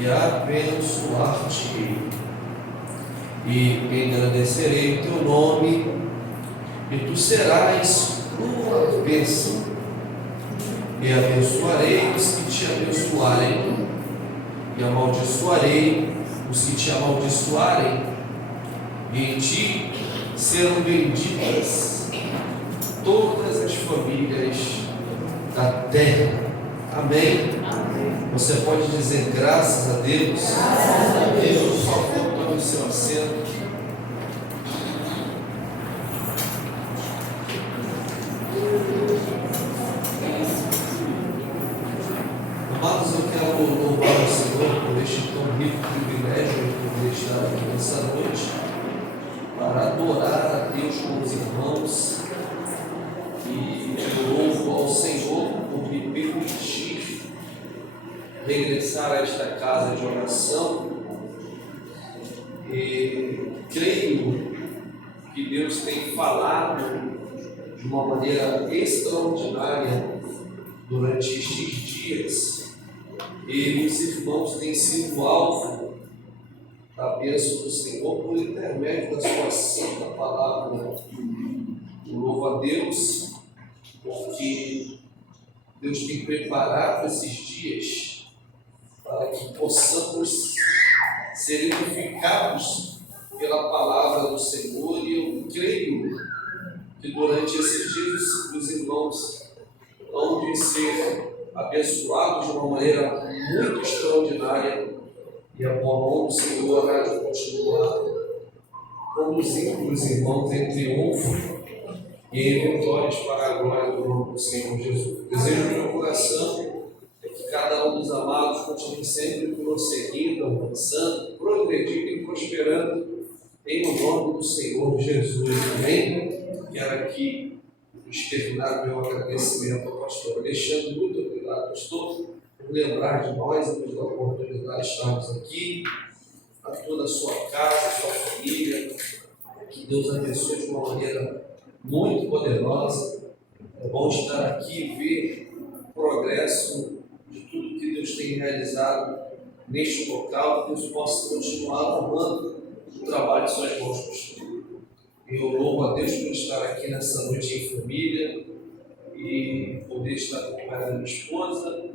e abençoar-te, e engrandecerei o teu nome, e tu serás uma bênção, e abençoarei os que te abençoarem, e amaldiçoarei os que te amaldiçoarem, e em ti serão benditas todas as famílias da terra. Amém? Você pode dizer graças a Deus? Graças a Deus. Por favor, tome o seu assento. Amados, eu quero louvar o Senhor por este tão rico privilégio de poder estar aqui nessa noite para adorar a Deus com os irmãos. E eu louvo ao Senhor por me permitir regressar a esta casa de oração, e creio que Deus tem falado de uma maneira extraordinária durante estes dias, e os irmãos têm sido alvo da bênção do Senhor por intermédio da sua santa palavra. Eu louvo a Deus porque Deus tem preparado esses dias para que possamos ser edificados pela palavra do Senhor, e eu creio que durante esses dias os irmãos vão de ser abençoados de uma maneira muito extraordinária, e a boa mão do Senhor vai continuar conduzindo os irmãos em triunfo e em vitórias para a glória do nome do Senhor Jesus. Desejo no meu coração que cada um dos amados continue sempre prosseguindo, avançando, progredindo e prosperando em nome do Senhor Jesus. Amém? Quero aqui externar meu agradecimento ao pastor Alexandre. Muito obrigado, pastor, por lembrar de nós e nos dar a oportunidade de estarmos aqui, a toda a sua casa, a sua família. Que Deus abençoe de uma maneira muito poderosa. É bom estar aqui e ver o progresso de tudo que Deus tem realizado neste local, que Deus possa continuar honrando o trabalho de suas mãos, pastor. Eu louvo a Deus por estar aqui nessa noite em família e poder estar acompanhado da minha esposa,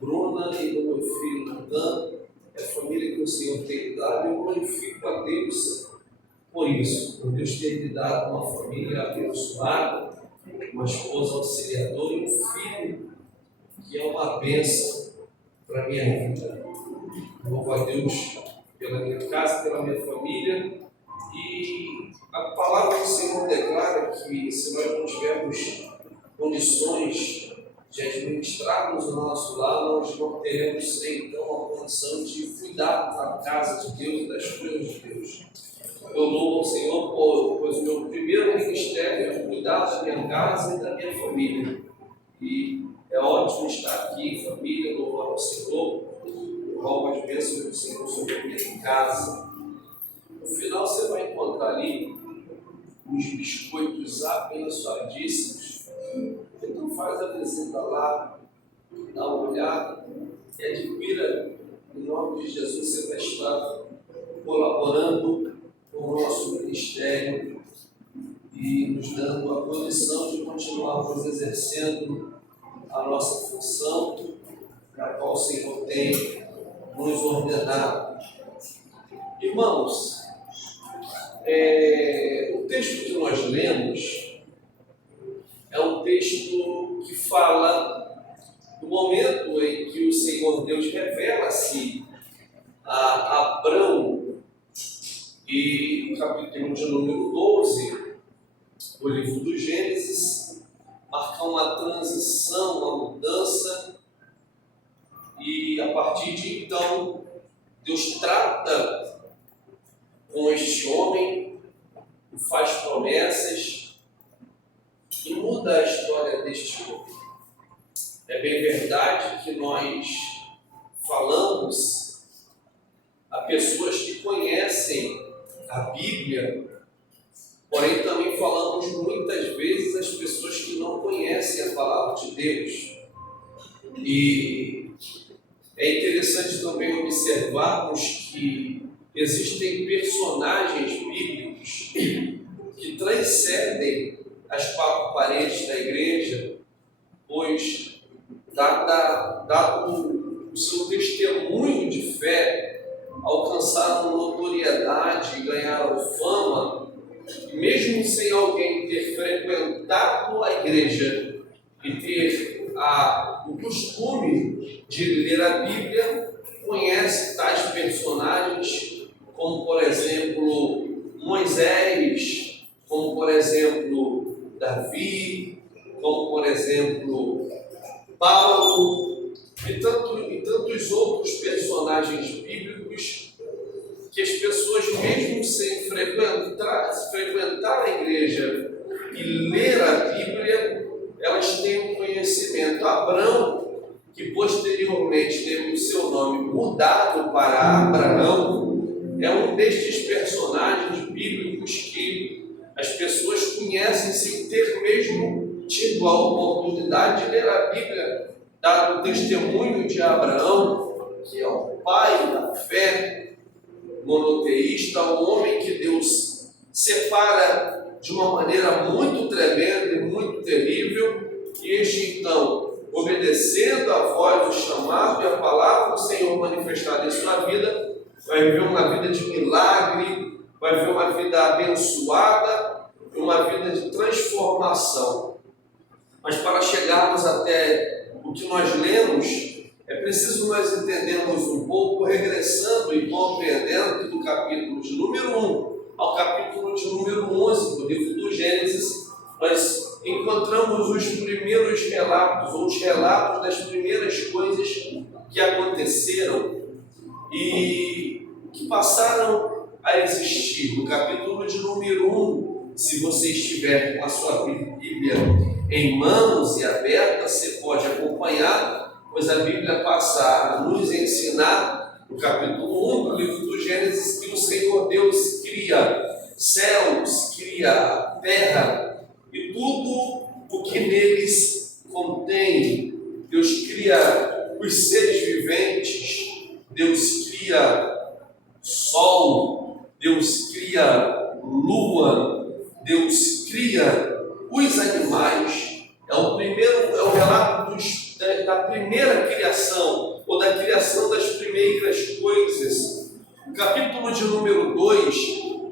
Bruna, e do meu filho, Natan, a família que o Senhor tem me dado. Eu glorifico a Deus por isso, por Deus ter me dado uma família abençoada, uma esposa auxiliadora e um filho que é uma bênção para a minha vida. Louvo a Deus pela minha casa, pela minha família, e a palavra do Senhor declara que se nós não tivermos condições de administrarmos o nosso lar, nós não teremos então a condição de cuidar da casa de Deus e das coisas de Deus. Eu louvo ao Senhor, pois o meu primeiro ministério é cuidar da minha casa e da minha família. E é ótimo estar aqui em família, louvar ao Senhor. Eu roubo as bênçãos do Senhor sobre a minha casa. No final você vai encontrar ali os biscoitos abençoadíssimos. Então faz a visita lá, dá uma olhada e adquira. Em nome de Jesus você vai estar colaborando com o nosso ministério e nos dando a condição de continuarmos exercendo a nossa função para a qual o Senhor tem nos ordenado. Irmãos, o texto que nós lemos é um texto que fala do momento em que o Senhor Deus revela-se a Abrão, e o capítulo de número 12 do livro do Gênesis marca uma transição, uma mudança, e a partir de então Deus trata com este homem, faz promessas e muda a história deste homem. É bem verdade que nós falamos a pessoas que conhecem a Bíblia, porém também falamos muitas vezes às pessoas que não conhecem a palavra de Deus. E É interessante também observarmos que existem personagens bíblicos que transcendem as quatro paredes da igreja, pois, dado o seu testemunho de fé, alcançaram notoriedade e ganharam fama, e mesmo sem alguém ter frequentado a igreja e ter o costume de ler a Bíblia, conhece tais personagens, como por exemplo Moisés, como por exemplo Davi, como por exemplo Paulo e tantos outros personagens bíblicos que as pessoas, mesmo sem frequentar a igreja e ler a Bíblia, elas têm um conhecimento. Abrão, que posteriormente teve o seu nome mudado para Abraão, é um destes personagens bíblicos que as pessoas conhecem sem ter mesmo tido a oportunidade de ler a Bíblia, dado o testemunho de Abraão, que é o pai da fé monoteísta, o homem que Deus separa de uma maneira muito tremenda e muito terrível, e este então, obedecendo a voz do chamado e a palavra do Senhor manifestada em sua vida, vai viver uma vida de milagre, vai viver uma vida abençoada, uma vida de transformação. Mas para chegarmos até o que nós lemos, é preciso nós entendermos um pouco, regressando e compreendendo que do capítulo de número 1 ao capítulo de número 11 do livro do Gênesis, nós encontramos os primeiros relatos, ou os relatos das primeiras coisas que aconteceram e que passaram a existir. No capítulo de número 1, se você estiver com a sua Bíblia em mãos e aberta, você pode acompanhar, pois a Bíblia passa a nos ensinar, no capítulo 1 do livro do Gênesis, que o Senhor Deus cria céus, cria terra e tudo o que neles contém. Deus cria os seres viventes, Deus cria sol, Deus cria lua, Deus cria os animais. É o relato da primeira criação, ou da criação das primeiras coisas. O capítulo de número 2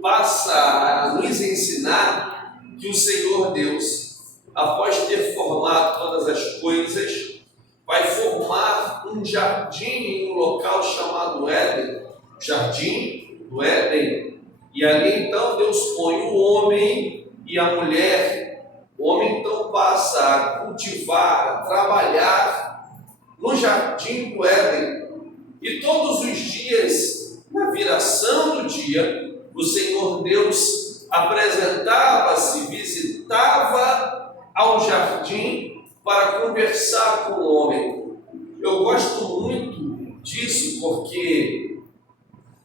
passa a nos ensinar que o Senhor Deus, após ter formado todas as coisas, vai formar um jardim em um local chamado Éden, jardim do Éden, e ali então Deus põe o homem e a mulher. O homem então passa a cultivar, a trabalhar no jardim do Éden, e todos os dias, na viração do dia, o Senhor Deus apresentava-se, visitava ao jardim para conversar com o homem. Eu gosto muito disso porque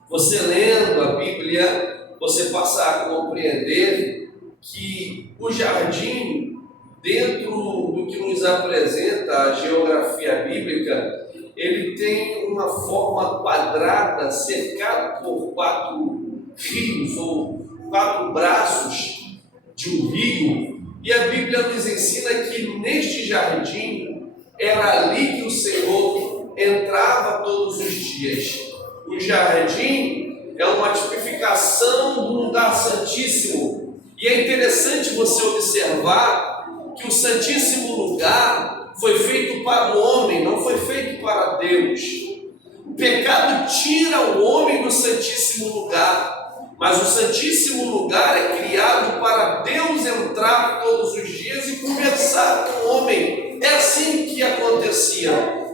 você lendo a Bíblia, você passa a compreender que o jardim, dentro do que nos apresenta a geografia bíblica, ele tem uma forma quadrada, cercado por 4 rios ou 4 braços de um rio, e a Bíblia nos ensina que neste jardim era ali que o Senhor entrava todos os dias. O jardim é uma tipificação do lugar santíssimo, e é interessante você observar que o santíssimo lugar foi feito para o homem, não foi feito para Deus. O pecado tira o homem do santíssimo lugar, mas o santíssimo lugar é criado para Deus entrar todos os dias e conversar com o homem. É assim que acontecia.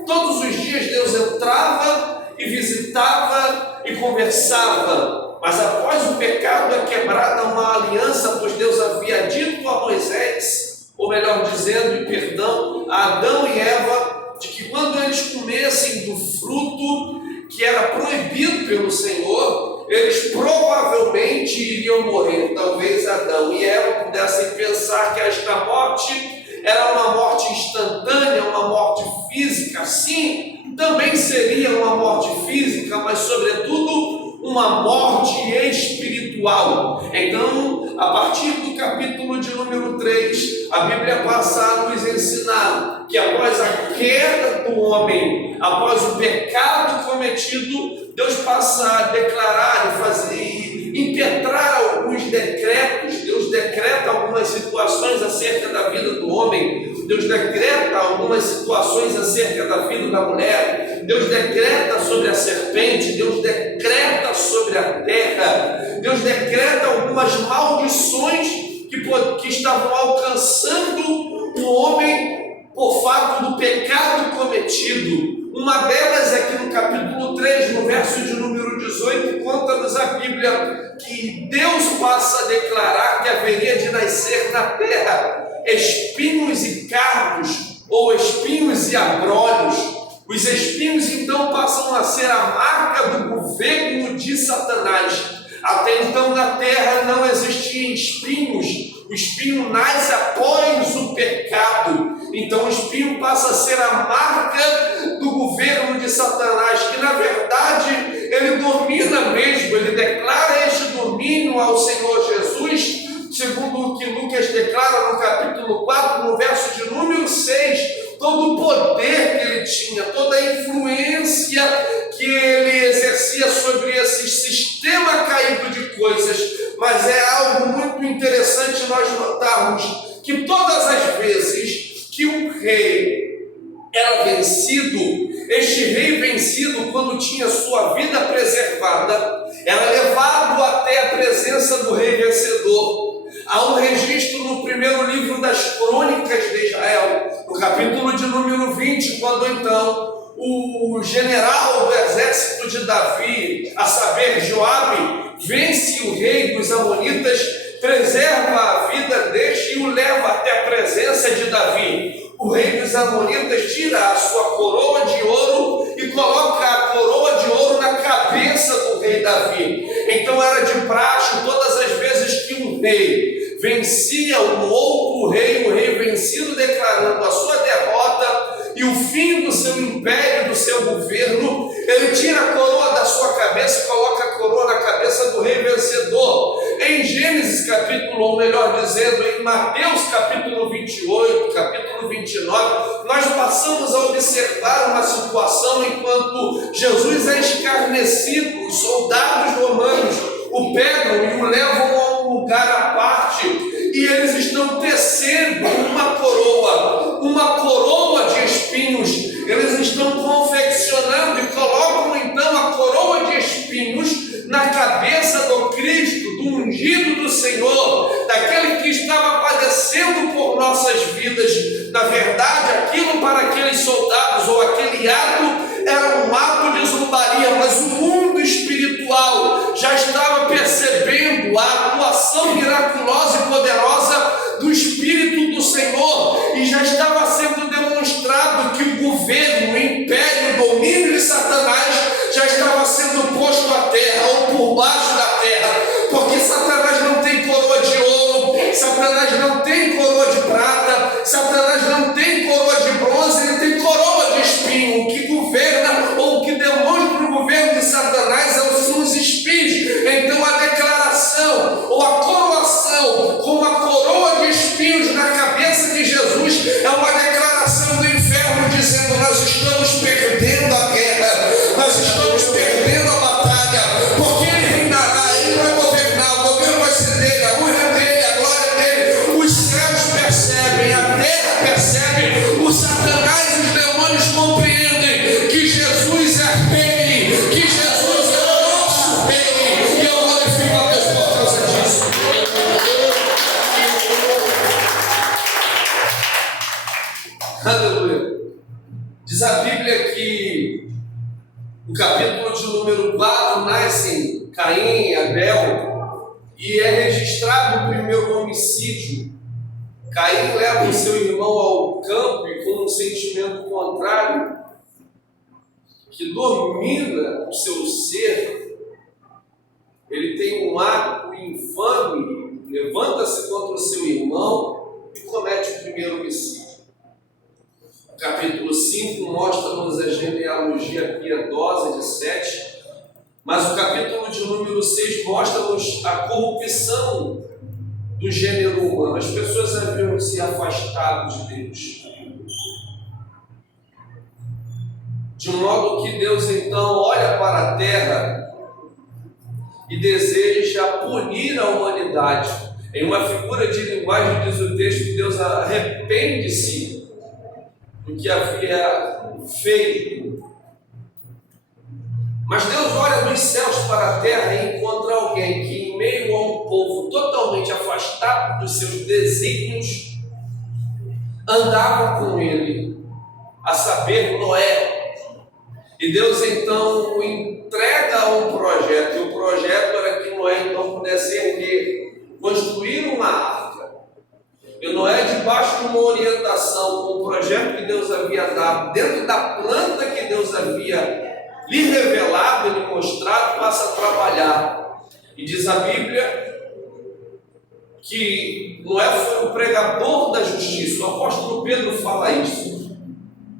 Todos os dias Deus entrava e visitava e conversava. Mas após o pecado é quebrada uma aliança, pois Deus havia dito a Moisés, ou melhor dizendo, perdão, a Adão e Eva, de que quando eles comessem do fruto que era proibido pelo Senhor, eles provavelmente iriam morrer. Talvez Adão e Eva pudessem pensar que esta morte era uma morte instantânea, uma morte física. Sim, também seria uma morte física, mas sobretudo uma morte espiritual. Então, a partir do capítulo de número 3, a Bíblia passa a nos ensinar que após a queda do homem, após o pecado cometido, Deus passa a declarar e fazer, impetrar alguns decretos. Deus decreta algumas situações acerca da vida do homem, Deus decreta algumas situações acerca da vida da mulher, Deus decreta sobre a serpente, Deus decreta sobre a terra, Deus decreta algumas maldições que estavam alcançando o homem por fato do pecado cometido. Uma delas é que no capítulo 3, no verso de número 18, conta-nos a Bíblia que Deus passa a declarar que haveria de nascer na terra espinhos e cardos, ou espinhos e abrolhos. Os espinhos então passam a ser a marca do governo de Satanás. Até então na terra não existiam espinhos. O espinho nasce após o pecado. Então o espinho passa a ser a marca do governo de Satanás, que na verdade ele domina mesmo, ele declara este domínio ao Senhor Jesus, segundo o que Lucas declara no capítulo 4, no verso de número 6, todo o poder que ele tinha, toda a influência que ele exercia sobre esse sistema caído de coisas. Mas é algo muito interessante nós notarmos que todas as vezes que um rei era vencido, este rei vencido, quando tinha sua vida preservada, era levado até a presença do rei vencedor. Há um registro no primeiro livro das Crônicas de Israel, no capítulo de número 20, quando então o general do exército de Davi, a saber, Joabe, vence o rei dos Amonitas, preserva a vida deste e o leva até a presença de Davi. O rei dos Amonitas tira a sua coroa de ouro e coloca a coroa de ouro na cabeça do rei Davi. Então era de praxe, todas as vezes que um rei vencia um outro rei, o rei vencido declarando a sua derrota e o fim do seu império, do seu governo, ele tira a coroa da sua cabeça e coloca a coroa na cabeça do rei vencedor. Em Gênesis capítulo 1, ou melhor dizendo, em Mateus capítulo 28, capítulo 29, nós passamos a observar uma situação enquanto Jesus é escarnecido, os soldados romanos o pegam e o levam a um lugar à parte, e eles estão tecendo uma coroa de espinhos. Eles estão confeccionando e colocam então a coroa de espinhos na cabeça do Cristo, do ungido do Senhor, daquele que estava padecendo por nossas vidas. Na verdade, aquilo para aqueles soldados ou aquele ato era um ato de zombaria, mas o mundo espiritual já estava percebendo a atuação miraculosa e poderosa do Espírito do Senhor, e já estava sendo demonstrado que o governo, o império, o domínio de Satanás já estava sendo posto à terra ou por baixo da terra, porque Satanás não tem coroa de ouro, Satanás não tem coroa de prata, Satanás não tem coroa de bronze, ele tem coroa de espinho. O que governa ou o que demonstra o governo de Satanás são os espinhos. Então a declaração ou a coroação com a coroa de espinhos na cabeça de Jesus é uma declaração do inferno dizendo: nós estamos perdendo a guerra, nós estamos perdendo a batalha, porque ele reinará, ele vai governar, o governo vai ser dele, a honra é dele, a glória é dele. Os céus percebem, a terra percebe, o Satanás e os demônios compreendem que Jesus é rei, que Jesus é o nosso rei, e eu glorifico a Deus por causa disso. Aleluia. Diz a Bíblia que no capítulo de número 4 nascem Caim e Abel, e é registrado o primeiro homicídio. Caim leva o seu irmão ao campo e com um sentimento contrário que domina o seu ser, ele tem um ato infame, levanta-se contra o seu irmão e comete o primeiro homicídio. capítulo 5 mostra-nos a genealogia piedosa de Sete, mas o capítulo de número 6 mostra-nos a corrupção do gênero humano. As pessoas haviam se afastado de Deus, de modo que Deus então olha para a terra e deseja punir a humanidade. Em uma figura de linguagem diz o texto que Deus arrepende-se do que havia feito. Mas Deus olha dos céus para a terra e encontra alguém que, em meio a um povo totalmente afastado dos seus desígnios, andava com ele, a saber, Noé. E Deus então o entrega um projeto, e o projeto era que Noé então pudesse erguer, construir uma arca. E Noé, debaixo de uma orientação com o projeto que Deus havia dado, dentro da planta que Deus havia lhe revelado, lhe mostrado, passa a trabalhar. E diz a Bíblia que Noé foi o pregador da justiça. O apóstolo Pedro fala isso.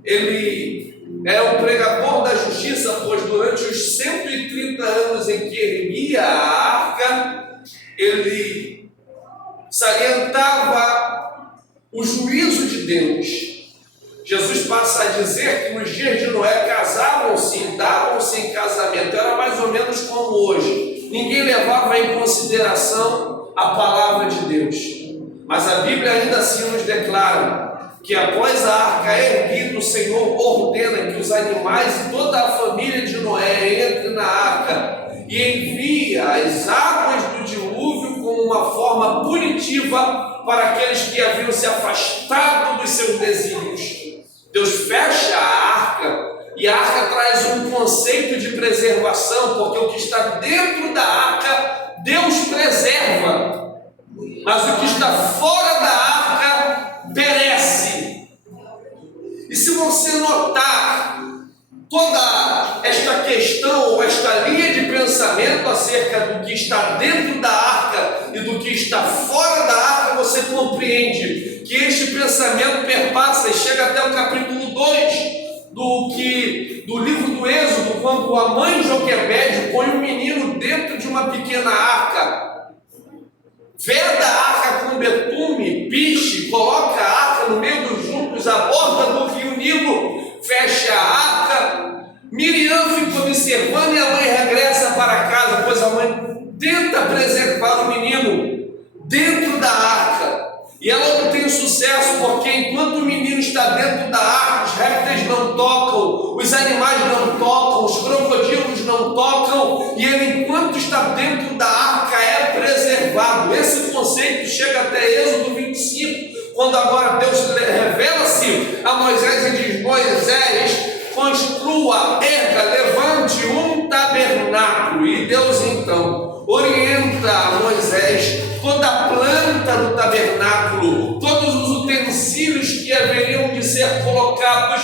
Ele é um pregador da justiça, pois durante os 130 anos em que erguia a arca, ele salientava o juízo de Deus. Jesus passa a dizer que nos dias de Noé casavam-se, davam-se em casamento, era mais ou menos como hoje. Ninguém levava em consideração a palavra de Deus. Mas a Bíblia ainda assim nos declara que após a arca erguida, o Senhor ordena que os animais e toda a família de Noé entrem na arca e envia as águas do dilúvio como uma forma punitiva para aqueles que haviam se afastado dos seus desígnios. Deus fecha a arca, e a arca traz um conceito de preservação, porque o que está dentro da arca, Deus preserva, mas o que está fora da arca perece. E se você notar toda esta questão, ou esta linha de pensamento acerca do que está dentro da arca e do que está fora da arca, você compreende que este pensamento perpassa e chega até o capítulo 2 do livro do Êxodo, quando a mãe Joquebede põe um menino dentro de uma pequena arca, veda a arca com betume, piche, coloca a arca no meio dos juncos, à borda do rio Nilo, fecha a arca. Miriam fica observando e a mãe regressa para casa, pois a mãe tenta preservar o menino dentro da arca. E ela obtém sucesso porque enquanto o menino está dentro da arca, os répteis não tocam, os animais não tocam, os crocodilos não tocam, e ele, enquanto está dentro da arca, é preservado. Esse conceito chega até Êxodo 25, quando agora Deus revela-se a Moisés e diz: Moisés, construa, erga, levante um tabernáculo. E Deus então orienta a Moisés toda a planta do tabernáculo, todos os utensílios que haveriam de ser colocados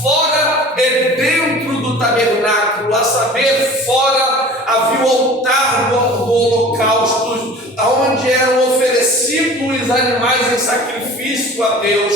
fora e dentro do tabernáculo, a saber, fora havia o altar do holocausto, onde eram oferecidos os animais em sacrifício a Deus.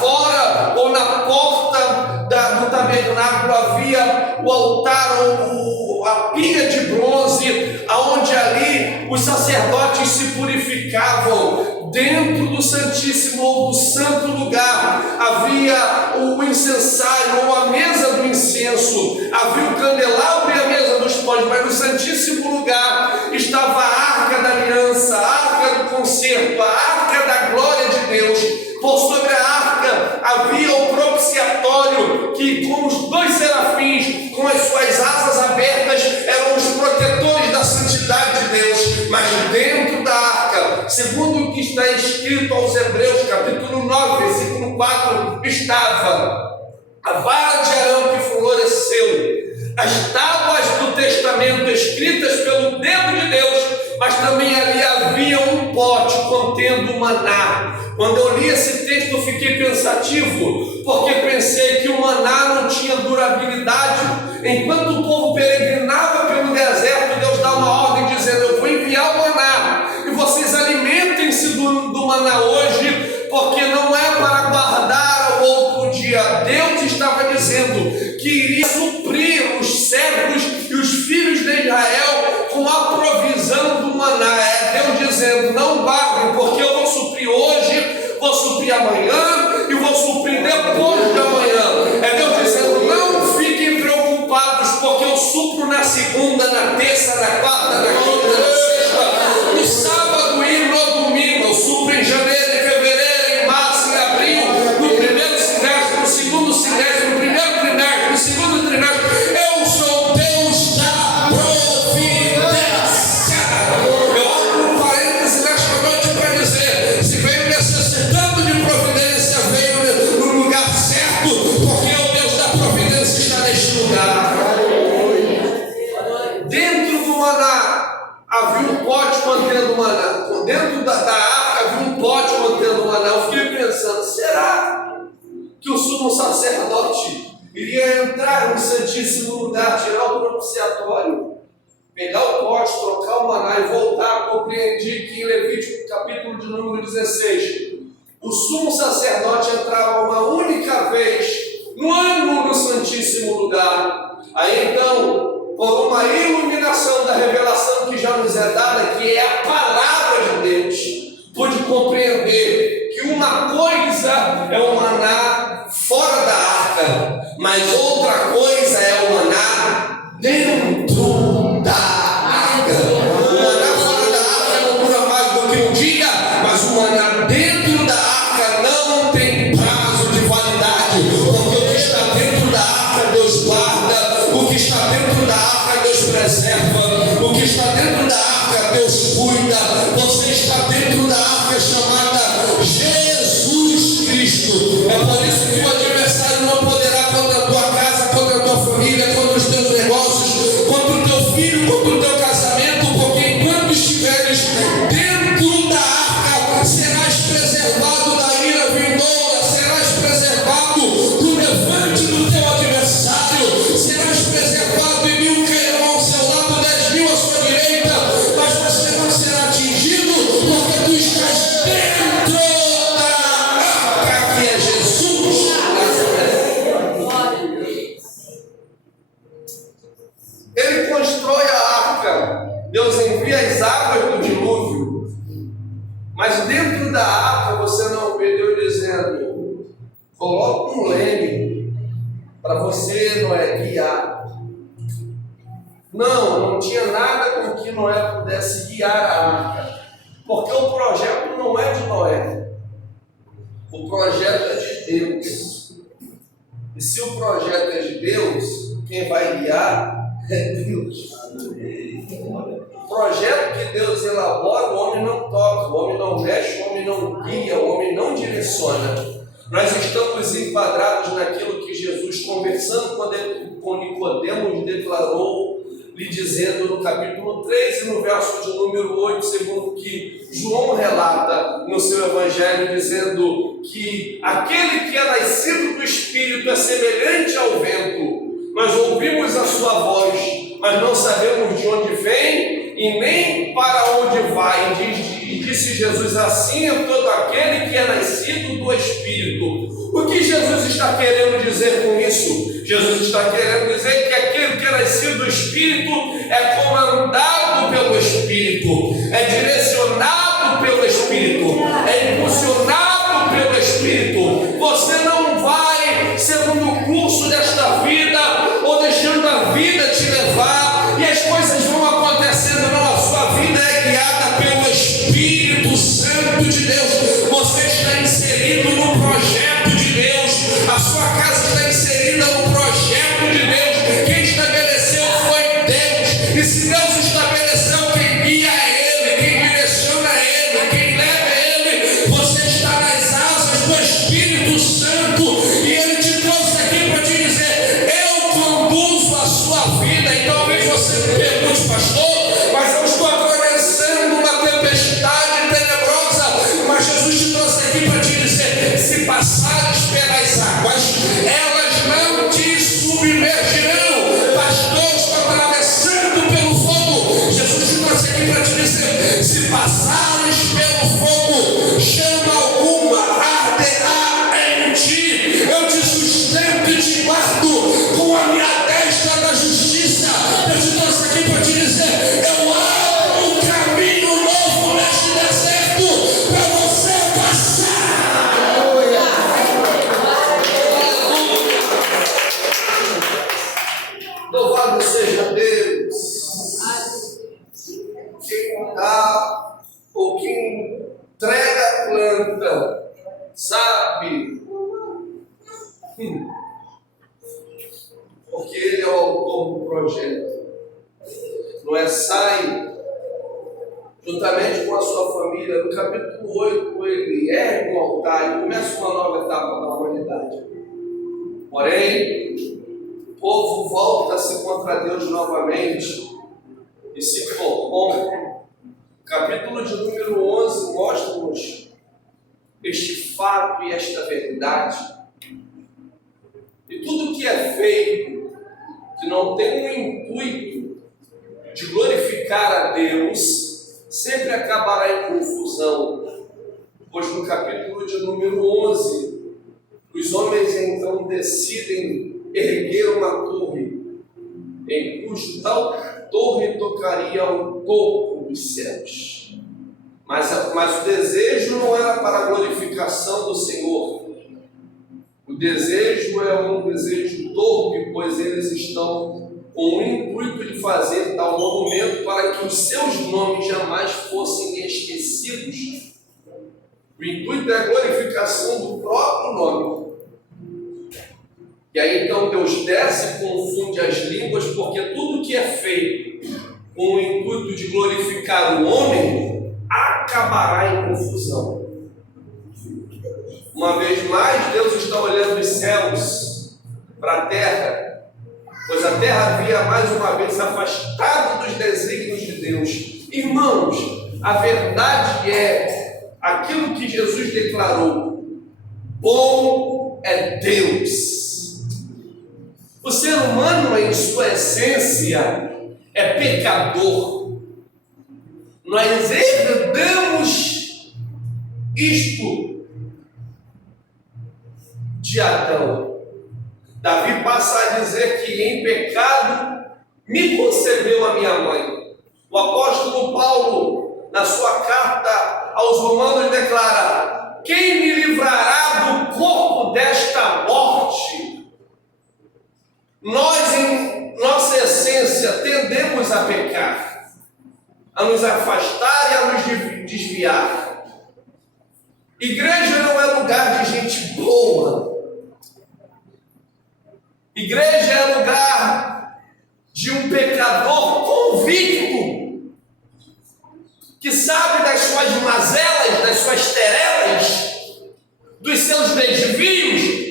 Fora ou na porta do tabernáculo havia o altar, ou a pia de bronze, onde ali os sacerdotes se purificavam. Dentro do Santíssimo ou do Santo Lugar havia o incensário ou a mesa do incenso, havia o candelabro e a mesa dos pães, mas no Santíssimo Lugar estava a arca da aliança, a arca do concerto, a arca da glória de Deus. Por sobre a arca havia o propiciatório, que com os dois serafins, com as suas asas abertas, eram os protetores da santidade de Deus. Mas dentro da arca, segundo o que está escrito aos Hebreus, capítulo 9, versículo 4, estava a vara de Arão que floresceu, as tábuas do testamento escritas pelo dedo de Deus, mas também ali havia um pote contendo maná. Quando eu li esse texto eu fiquei pensativo, porque pensei que o maná não tinha durabilidade. Enquanto o povo peregrinava pelo deserto, Deus dá uma ordem dizendo: eu vou enviar o maná, e vocês alimentem-se do maná hoje, porque não é para guardar ao outro havia um pote contendo maná. Dentro da arca havia um pote contendo maná. Eu fiquei pensando, será que o sumo sacerdote iria entrar no Santíssimo Lugar, tirar o propiciatório, pegar o pote, trocar o maná e voltar? Compreendi que em Levítico capítulo de número 16, o sumo sacerdote entrava uma única vez no ano no Santíssimo Lugar. Aí então, por uma iluminação da revelação que já nos é dada, que é a palavra de Deus, pude compreender que uma coisa é o maná fora da arca, mas outra coisa é o maná dentro da arca. O maná fora da arca não dura mais do que um dia, mas o maná dentro da arca não tem prazo de validade, porque o que está dentro da arca Deus guarda, o que está dentro da arca Deus preserva, o que está dentro da arca Deus cuida. Você está dentro da arca chamada Jesus Cristo. É por isso que o adversário não poderá contra a tua casa, contra a tua família, contra os teus negócios, contra o teu filho, contra o teu casamento, porque enquanto estiveres dentro da arca, serás preservado da ira vindoura, serás preservado do levante do teu adversário, serás preservado e 1000 cairão ao seu lado, 10.000 à sua direita, mas você não será atingido, porque tu estás dentro da arca que é Jesus. Ele constrói a arca, Deus envia as águas do dilúvio, mas dentro da arca você não vê Deus dizendo, coloca um leme para você, Noé, guiar. Não tinha nada com que Noé pudesse guiar a arca, porque o projeto não é de Noé, o projeto é de Deus. E se o projeto é de Deus, quem vai guiar é Deus. O projeto que Deus elabora, o homem não toca, o homem não mexe, o homem não guia, o homem não direciona. Nós estamos enquadrados naquilo que Jesus, conversando com Nicodemos, declarou, lhe dizendo no capítulo 3 e no verso de número 8, segundo que João relata no seu evangelho, dizendo que aquele que é nascido do Espírito é semelhante ao vento. Nós ouvimos a sua voz, mas não sabemos de onde vem e nem para onde vai. E disse Jesus, assim é todo aquele que é nascido do Espírito. O que Jesus está querendo dizer com isso? Jesus está querendo dizer que aquele que é nascido do Espírito é comandado pelo Espírito, é direcionado pelo Espírito, é impulsionado pelo Espírito. Você não vai segundo o curso desta vida ou deixando a vida te levar e as coisas vão acontecendo. Não, a sua vida é guiada pelo Espírito Santo de Deus. Você está inserido no projeto de Deus, a sua casa está inserida no projeto de Deus. Quem estabeleceu foi Deus, e se Deus estabeleceu, quem guia é Ele, quem direciona é Ele, quem leva é Ele. Você está nas asas do Espírito Santo e Ele te trouxe aqui para te dizer, eu conduzo a sua vida. E talvez você me pergunte, pastor, mas eu estou atravessando uma tempestade tenebrosa. Mas Jesus te trouxe aqui para te dizer, se passares pelas águas, elas não te submergirão. Pastor, estou atravessando pelo fogo. Jesus te trouxe aqui para te dizer, se passares pelo fogo, chama alguma arderá em ti. Eu te sustento e te guardo com a minha destra da justiça. Eu te trouxe aqui para te dizer, eu abro um caminho novo neste deserto para você passar. Louvado seja Deus. Quem dá ou quem entrega a planta sabe, porque Ele é o autor do projeto. Noé sai juntamente com a sua família. No capítulo 8, ele ergue um altar e começa uma nova etapa da humanidade. Porém, o povo volta-se contra Deus novamente E se for bom, o capítulo de número 11 mostra-nos este fato e esta verdade. E tudo que é feito, que não tem o intuito de glorificar a Deus, sempre acabará em confusão. Pois no capítulo de número 11, os homens então decidem erguer uma torre, em cujo tal torre tocaria ao topo dos céus. Mas o desejo não era para a glorificação do Senhor. O desejo é um desejo torpe, pois eles estão com o intuito de fazer tal monumento para que os seus nomes jamais fossem esquecidos. O intuito é a glorificação do próprio nome. E aí então Deus desce e confunde as línguas, porque tudo que é feito com o intuito de glorificar o homem acabará em confusão. Uma vez mais, Deus está olhando dos céus para a terra, pois a terra havia mais uma vez afastado dos desígnios de Deus. Irmãos, a verdade é aquilo que Jesus declarou: bom é Deus. O ser humano, em sua essência, é pecador. Nós herdamos isto de Adão. Davi passa a dizer que em pecado me concebeu a minha mãe. O apóstolo Paulo, na sua carta aos Romanos, declara: quem me livrará do corpo desta morte? Nós, em nossa essência, tendemos a pecar, a nos afastar e a nos desviar. Igreja não é lugar de gente boa. Igreja é lugar de um pecador convicto, que sabe das suas mazelas, das suas terelas, dos seus desvios.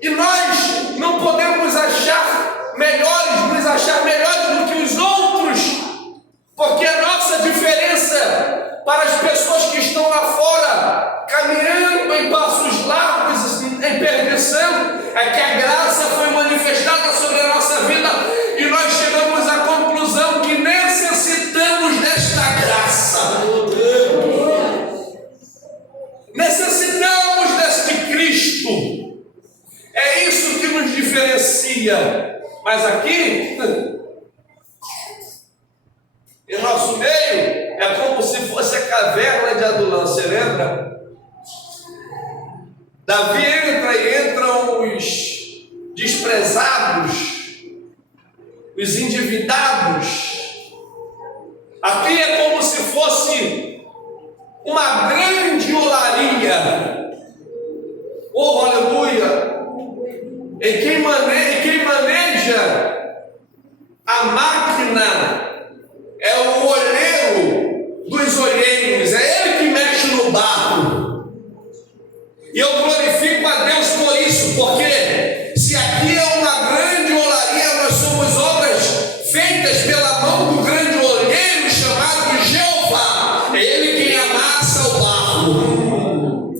E nós não podemos achar melhores do que os outros, porque a nossa diferença para as pessoas que estão lá fora, caminhando em passos largos, em perdição, é que a graça foi manifestada sobre a nossa vida e nós chegamos à conclusão que necessitamos desta graça. Necessitamos deste Cristo. É isso que nos diferencia. Mas aqui, em nosso meio, é como se fosse a caverna de Adulão. Você lembra? Davi entra e entram os desprezados, os endividados. Aqui é como se fosse uma grande olaria. Oh, aleluia! E quem maneja a máquina é o olheiro dos olheiros, é ele que mexe no barro. E eu glorifico a Deus por isso, porque se aqui é uma grande olaria, nós somos obras feitas pela mão do grande olheiro chamado Jeová. É ele quem amassa o barro,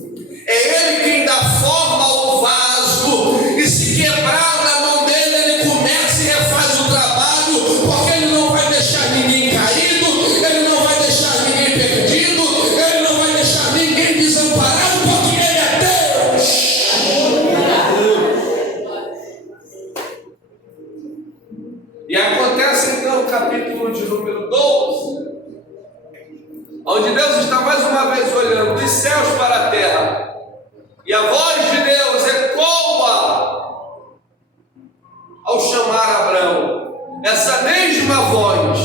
é ele quem dá forma ao vaso, e se quebrar na mão dele, ele começa e refaz o trabalho, porque ele não vai deixar ninguém caído, ele não vai deixar ninguém perdido, ele não vai deixar ninguém desamparado, porque ele é Deus. E acontece então o capítulo de número 12, onde Deus está mais uma vez olhando dos céus para a terra, e a voz de Deus ecoa ao chamar Abraão. Essa mesma voz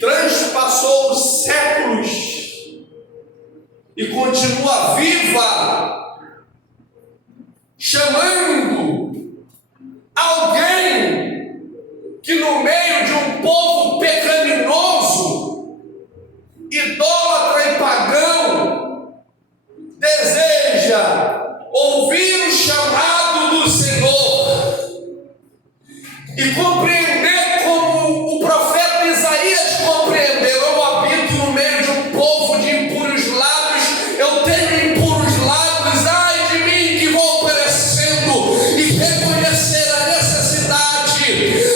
transpassou os séculos e continua viva, chamando alguém que no meio de um povo pecaminoso, idólatra e pagão, deseja ouvir o chamado do Senhor e compreender como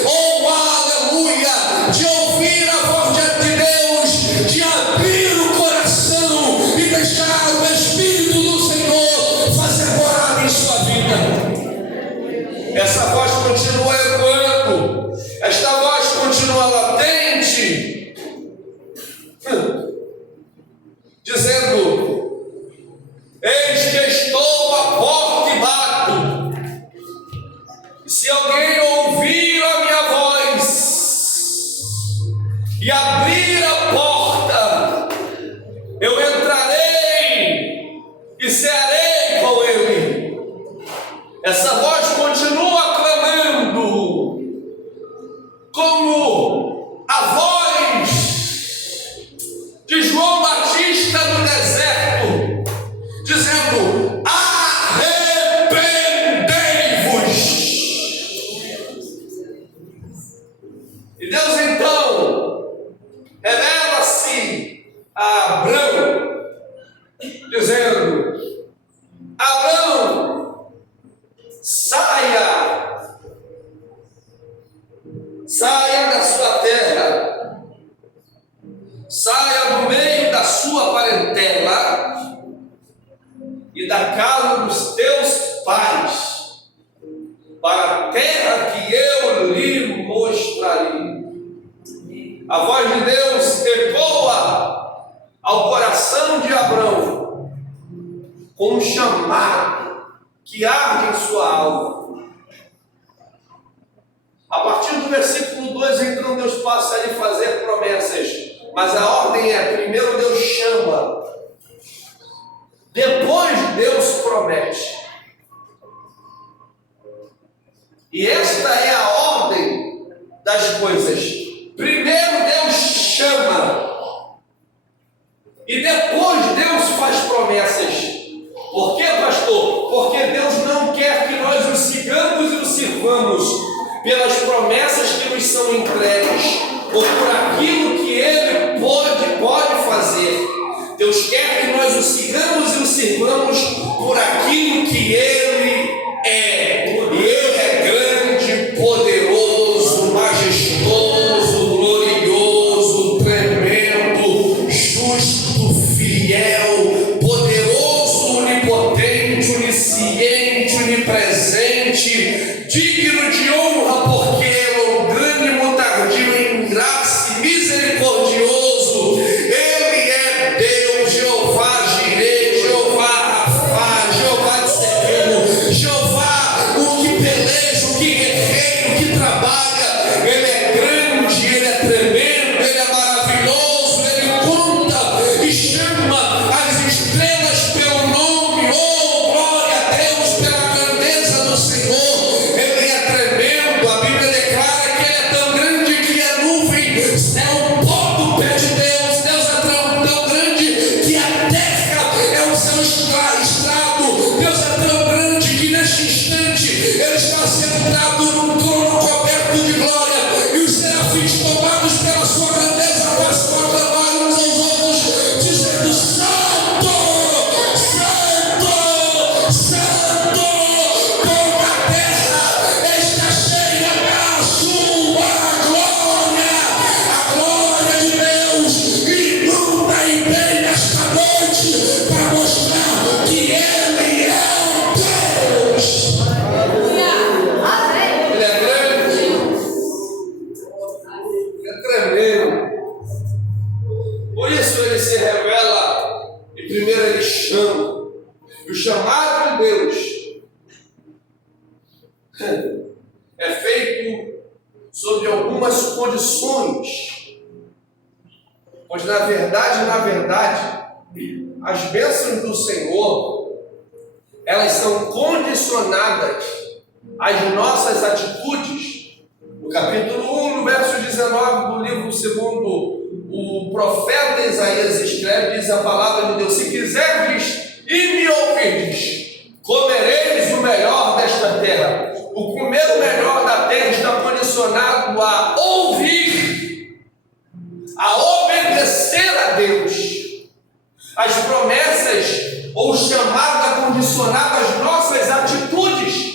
oh aleluia, de ouvir a voz de Deus, de abrir o coração e deixar o Espírito do Senhor fazer morada em sua vida. Essa voz continua ecoando, esta voz continua latente, dizendo: eis que estou à porta e bato. Se alguém ouvir a minha voz e abrir a porta, eu entrarei e cearei com ele. Essa voz continua clamando, como a voz de João Batista no deserto, dizendo: arrependei-vos. E Deus então revela-se a Abrão, dizendo: Abrão, saia da sua terra, saia do meio da sua parentela e da casa dos teus pais, para a terra que eu lhe mostrarei. A voz de Deus ecoa ao coração de Abrão com um chamado que arde em sua alma. A partir do versículo 2, então Deus passa a lhe fazer promessas, mas a ordem é: primeiro Deus chama, depois Deus promete. E esta é a ordem das coisas. Primeiro Deus chama e depois Deus faz promessas. Por quê, pastor? Porque Deus não quer que nós o sigamos e o sirvamos pelas promessas que nos são entregues, ou por aquilo que Ele pode fazer. Deus quer que nós o sigamos e o sirvamos por aquilo que Ele é. E Ele é grande, poderoso, majestoso, glorioso, tremendo, justo, fiel, poderoso, onipotente, onisciente, onipresente, digno de honra, porque é longânimo, tardio em graça e misericordioso. Ele é Deus, Jeová Jireh, Jeová Rafá, Jeová Tsidkenu, Jeová, o que peleja, o que guerreia, o que trabalha. Ele é grande, Ele é tremendo, Ele é maravilhoso. Ele conta e chama as estrelas pelo nome. Oh, glória a Deus pela grandeza do Senhor. Ele é tremendo. A Bíblia declara que Ele é tão grande que é nuvem, é um pó do pé de Deus. Deus é tão grande que a terra é o seu estrado. Deus é tão grande que neste instante Ele está sentado num trono coberto de glória, e os serafins, tomados pela sua grandeza, passam a clamar uns aos outros, dizendo: Santo, Santo, Santo, toda a terra está cheia da sua glória. A glória de Deus inunda e bem esta noite para mostrar que Ele é Deus. Ele é grande, é tremendo. Por isso Ele se revela e primeiro Ele chama. E o chamado de Deus é feito sob algumas condições, pois na verdade, as bênçãos do Senhor, elas são condicionadas às nossas atitudes. No capítulo 1, no verso 19 do livro 2, o profeta Isaías escreve, diz a palavra de Deus: se quiserdes e me ouvirdes, comereis o melhor desta terra. O comer o melhor da terra está condicionado a ouvir, a obedecer a Deus. As promessas ou chamada condicionada às nossas atitudes.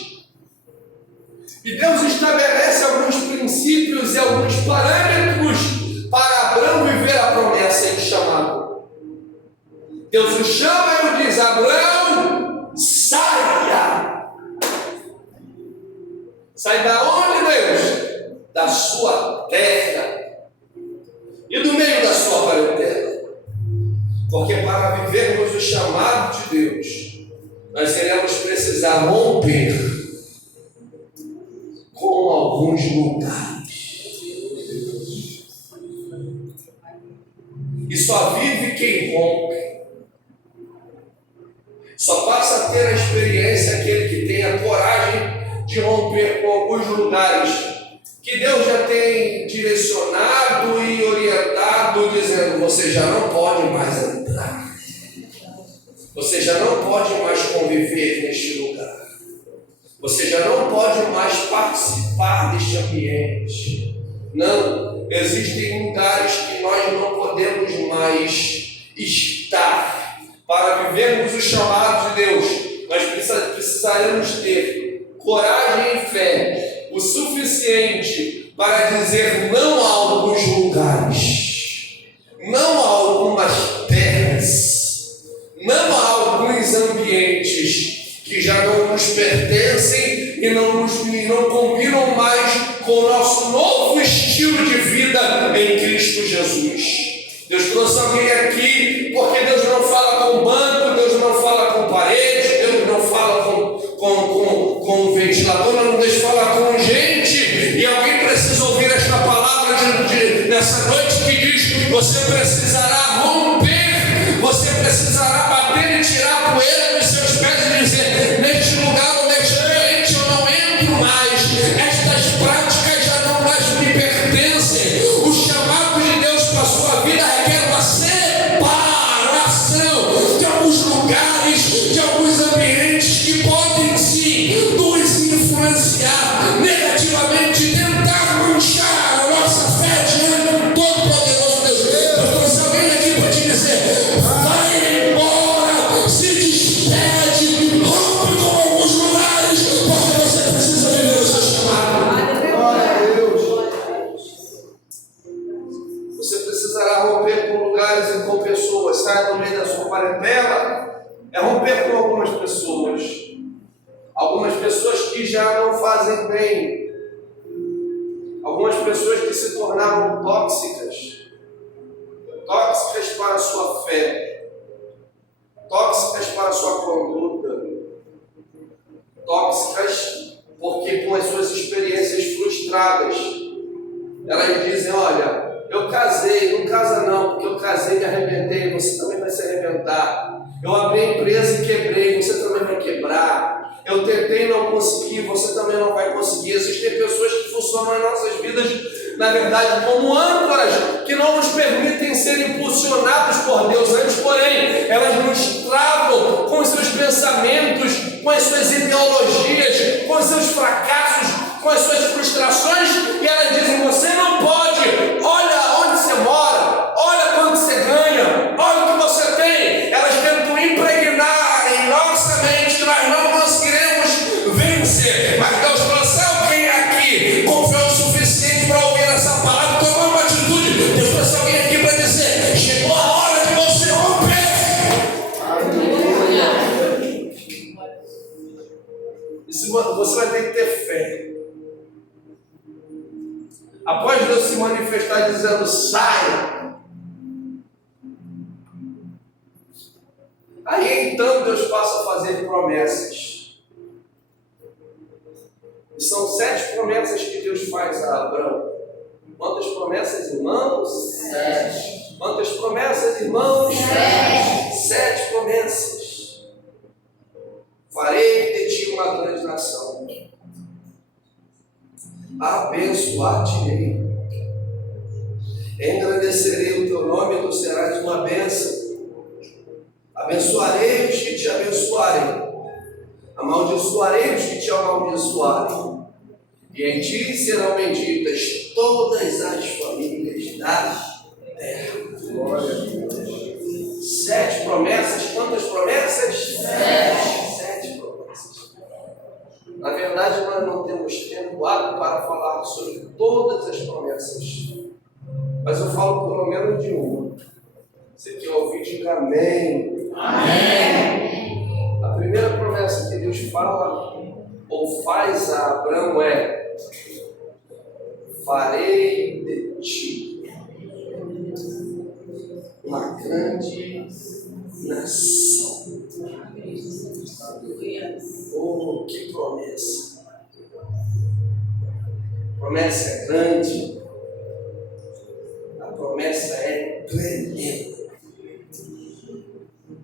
E Deus estabelece alguns Sai da onde, Deus? Da sua terra e do meio da sua parentela. Porque para vivermos o chamado de Deus, nós iremos precisar romper com alguns lugares. E só vive quem rompe. Só passa a ter a experiência aquele que tem a coragem de romper com alguns lugares que Deus já tem direcionado e orientado, dizendo: você já não pode mais entrar, você já não pode mais conviver neste lugar, você já não pode mais participar deste ambiente. Não, existem lugares que nós não podemos mais estar. Para vivermos o chamado de Deus, nós precisaremos ter coragem e fé o suficiente para dizer não a alguns lugares, não a algumas terras, não a alguns ambientes que já não nos pertencem e não combinam mais com o nosso novo estilo de vida em Cristo Jesus. Deus trouxe alguém aqui porque Deus não fala com banco, Deus não fala com parede, Deus não fala com ventilador, não Deus fala com gente. E alguém precisa ouvir esta palavra nessa noite que diz: você precisará romper, você precisará bater e tirar a poeira dos seus pés e dizer: neste lugar ou neste ambiente eu não entro mais, estas práticas já não mais me pertencem. O chamado de Deus para a sua vida requer uma separação de alguns lugares, de alguns ambientes que podem sim nos influenciar negativamente, tentar manchar a nossa fé diante do Todo-Poderoso Deus. Eu trouxe alguém aqui para te dizer: vai embora, se despede, rompe com alguns lugares, porque você precisa viver o seu chamado. Você precisará romper com lugares e com pessoas. Saia do meio da sua parentela. É romper com algumas pessoas. Algumas pessoas que já não fazem bem. Algumas pessoas que se tornaram tóxicas. Tóxicas para a sua fé. Tóxicas para a sua conduta. Tóxicas porque com as suas experiências frustradas, elas dizem: olha, eu casei, não casa não, porque eu casei e me arrebentei, você também vai se arrebentar. Eu abri a empresa e quebrei, você também vai quebrar. Eu tentei e não consegui, você também não vai conseguir. Existem pessoas que funcionam em nossas vidas, na verdade, como âncoras, que não nos permitem ser impulsionados por Deus. Antes, porém, elas nos travam com os seus pensamentos, com as suas ideologias, com os seus fracassos, com as suas frustrações, e elas dizem: você não pode, olha onde você mora, olha quanto você ganha, olha o que você tem. Elas tentam impregnar em nossa mente que nós não conseguiremos vencer. Mas Deus trouxe alguém aqui com fé o suficiente para ouvir essa palavra e tomar uma atitude. Deus trouxe alguém aqui para dizer: chegou a hora de você romper. Você vai ter que ter fé. Após Deus se manifestar dizendo: saia, aí então Deus passa a fazer promessas. E são 7 promessas que Deus faz a Abraão. Quantas promessas, irmãos? 7. Quantas promessas, irmãos? 7. 7 promessas. Farei de ti uma grande nação. Abençoar-te-ei. Engrandecerei o teu nome e tu serás uma bênção. Abençoarei os que te abençoarem. Amaldiçoarei os que te amaldiçoarem. E em ti serão benditas todas as famílias da terra. Glória a Deus. 7 promessas. Quantas promessas? 7 promessas. Na verdade, nós não temos tempo hábil para falar sobre todas as promessas. Mas eu falo pelo menos de uma. Você quer ouvir, diga amém. Amém. A primeira promessa que Deus fala ou faz a Abraão é: farei de ti uma grande nação. Oh, que promessa! A promessa é grande, a promessa é tremenda,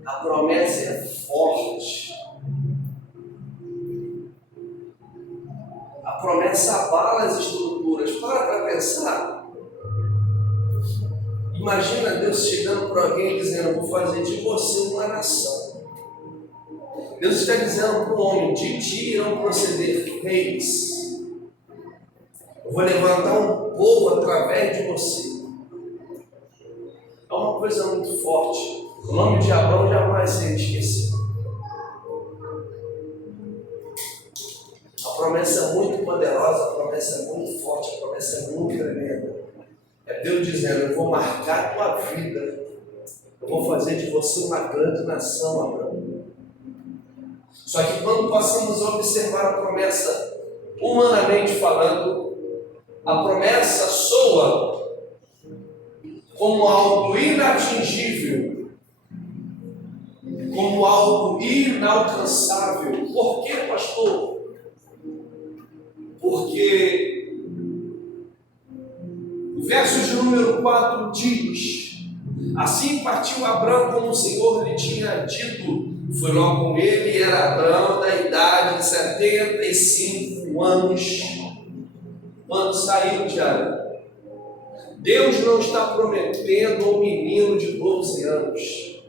a promessa é forte, a promessa abala as estruturas. Para pensar. Imagina Deus chegando para alguém e dizendo: vou fazer de você uma nação. Deus está dizendo para o homem: de ti irão proceder reis. Eu vou levantar um povo através de você. É uma coisa muito forte. O nome de Abraão jamais será esquecido. A promessa é muito poderosa, a promessa é muito forte, a promessa é muito tremenda. É Deus dizendo: eu vou marcar a tua vida, eu vou fazer de você uma grande nação, Abraão. Só que quando passamos a observar a promessa, humanamente falando, a promessa soa como algo inatingível, como algo inalcançável. Por quê, pastor? Porque o verso de número 4 diz: assim partiu Abraão como o Senhor lhe tinha dito. Foi logo com ele, e era Abraão da idade de 75 anos, quando saiu de Arã. Deus não está prometendo um menino de 12 anos.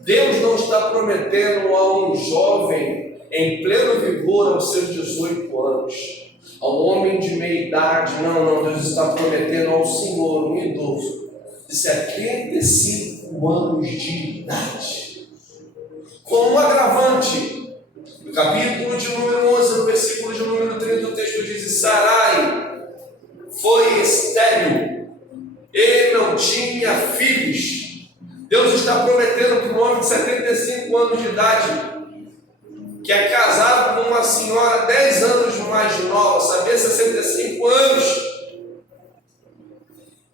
Deus não está prometendo a um jovem em pleno vigor aos seus 18 anos, a um homem de meia idade. Não, Deus está prometendo ao Senhor um idoso de 75 anos de idade. Com um agravante, no capítulo de número 11, no versículo de número 30, o texto diz: e Sarai foi estéril e não tinha filhos. Deus está prometendo para um homem de 75 anos de idade, que é casado com uma senhora 10 anos mais nova, sabia, 65 anos.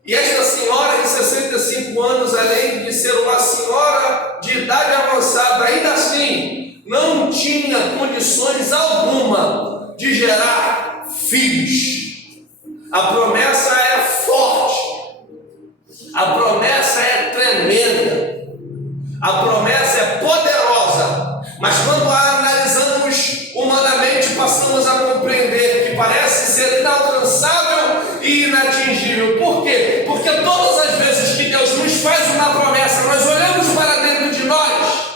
E esta senhora de 65 anos, além de ser uma senhora de idade avançada, ainda assim não tinha condições alguma de gerar filhos. A promessa é forte, a promessa é tremenda, a promessa é poderosa, mas quando a analisamos humanamente, passamos a compreender que parece ser inalcançável e inatingível. Por quê? Porque todas as vezes que Deus nos faz uma promessa, nós olhamos para dentro de nós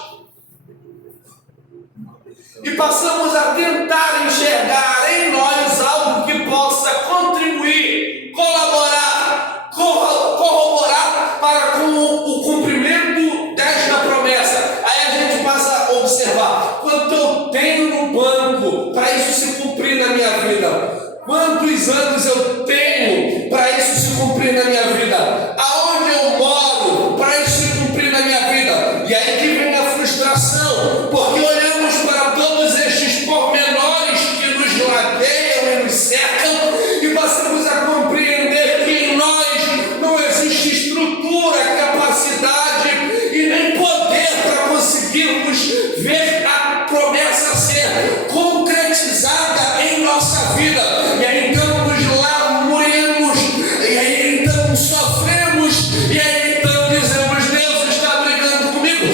e passamos a tentar enxergar em nós algo que possa contribuir, colaborar, corroborar para com o cumprimento desta promessa. Aí a gente passa a observar quanto eu tenho no banco para isso se cumprir na minha vida. Quantos anos eu tenho para isso se cumprir na minha vida? Aonde eu moro para isso se cumprir na minha vida? E aí que vem a frustração, porque olhamos para todos estes pormenores que nos ladeiam e nos cercam e passamos a compreender que em nós não existe estrutura, capacidade e nem poder para conseguirmos ver a promessa ser concretizada em nossa vida. E aí então nos lamuremos, e aí então sofremos, e aí então dizemos: Deus está brincando comigo,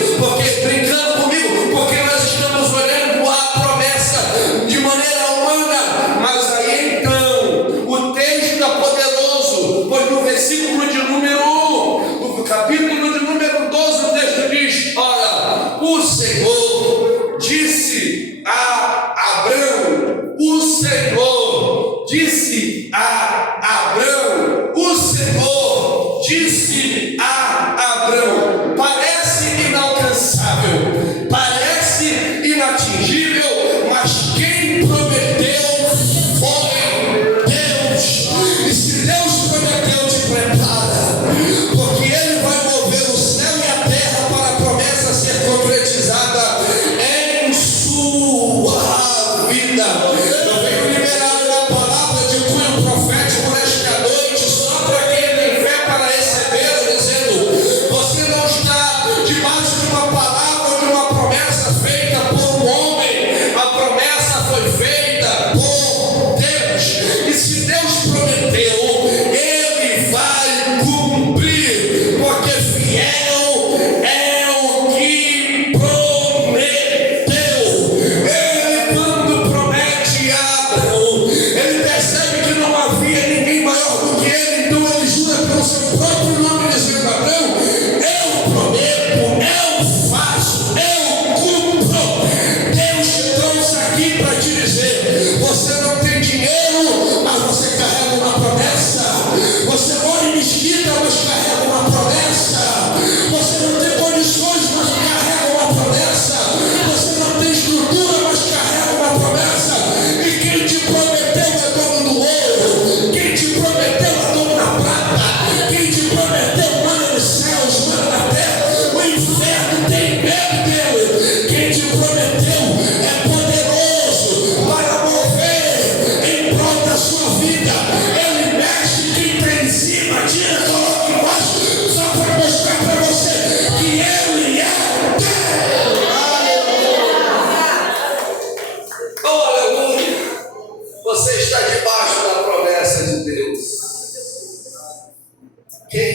porque nós estamos olhando a promessa de maneira humana. Mas aí então o texto é poderoso, pois no versículo de número 1, no capítulo de número 12, o texto diz: ora, o Senhor disse a Abraão, o Senhor disse a Abraão, o Senhor disse a Abraão. Parece inalcançável, parece inatingível, mas quem prometeu foi Deus. E se Deus prometeu, te prepara, porque Ele vai mover o céu e a terra para a promessa ser concretizada em sua vida.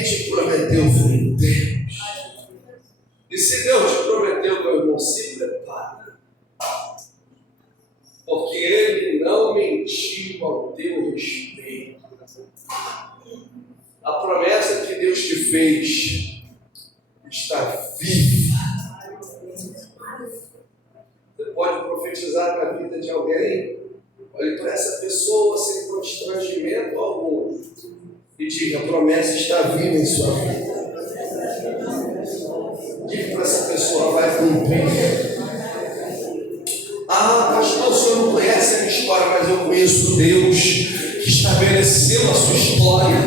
quem te prometeu foi Deus. E se Deus te prometeu, meu irmão, se prepara. Porque Ele não mentiu ao teu respeito. A promessa que Deus te fez está viva. Você pode profetizar na vida de alguém? Olhe para essa pessoa sem constrangimento algum e diga: a promessa está viva em sua vida. Diga para essa pessoa: vai cumprir. Ah, pastor, o senhor não conhece a minha história, mas eu conheço Deus que estabeleceu a sua história.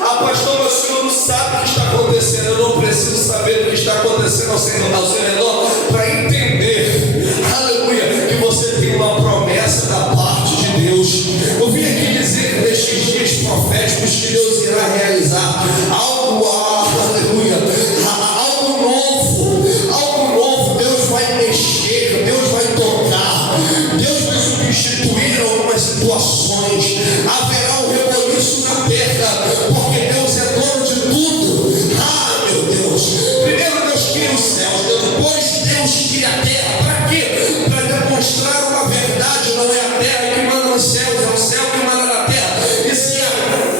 Ah, pastor, mas o senhor não sabe o que está acontecendo. Eu não preciso saber o que está acontecendo ao seu redor para entender, aleluia, que você tem uma promessa da parte de Deus. Eu vim aqui dizer que nestes dias proféticos que Deus irá realizar algo, aleluia, algo novo. Deus vai mexer, Deus vai tocar, Deus vai substituir algumas situações. Haverá um reboliço na terra, porque Deus é dono de tudo. Ah, meu Deus, primeiro Deus cria os céus, depois Deus cria a terra. Para quê? Para demonstrar uma verdade. Não é a terra que manda nos céus, é o céu que manda na terra.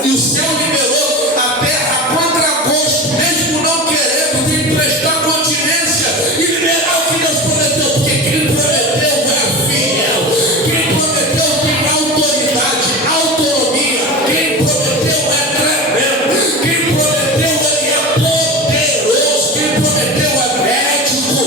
E o céu liberou a terra contra gosto, mesmo não querendo, tem que prestar continência e liberar o que Deus prometeu, porque quem prometeu é fiel, quem prometeu tem autoridade, autonomia, quem prometeu é tremendo, quem prometeu ele é poderoso, quem prometeu é médico,